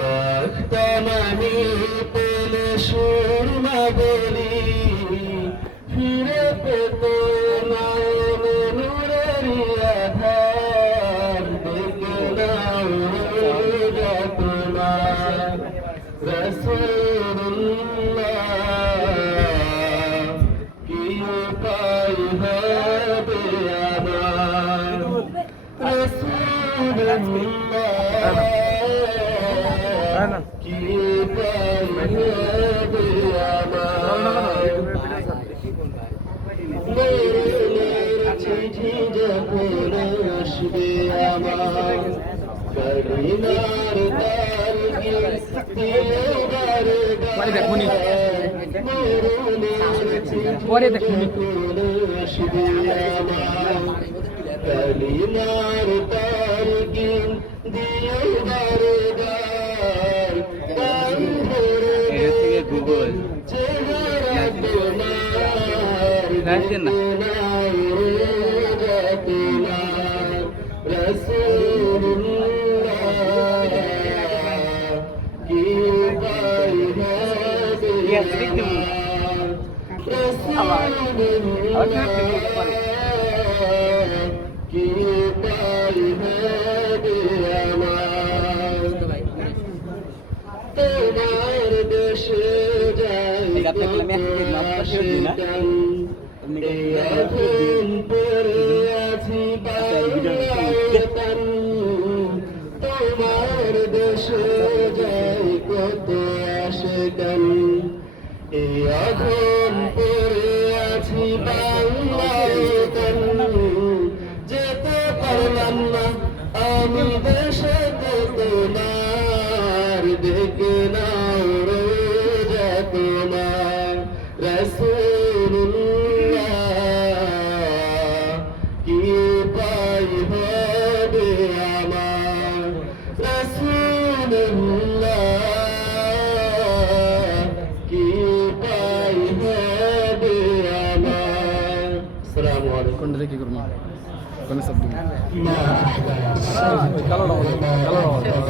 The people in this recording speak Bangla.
মাখতাম আমি পেলে সুরমা বলি। ফিরে পেত নয়ন চিঠি যখন আসবে আমার করিনার তার পরে দেখুনি। পরে দেখুনি। কলিমার তার গিন দিও হবে আমার তোমার দেশে যাই এটা আপনাকে আমি আজকে মাপ করতে হচ্ছি না? তোমার দেশে যাই কত আসে গান। এই এখন পরে আছি বাংলাদেশ যেতে পারলাম না আমি দেশে তোমার দেখে নাও রোজা তোমার। রসুল্লাহ আসসালামু আলাইকুম কোনটা কি করবো কোন শব্দ মা কালো কালো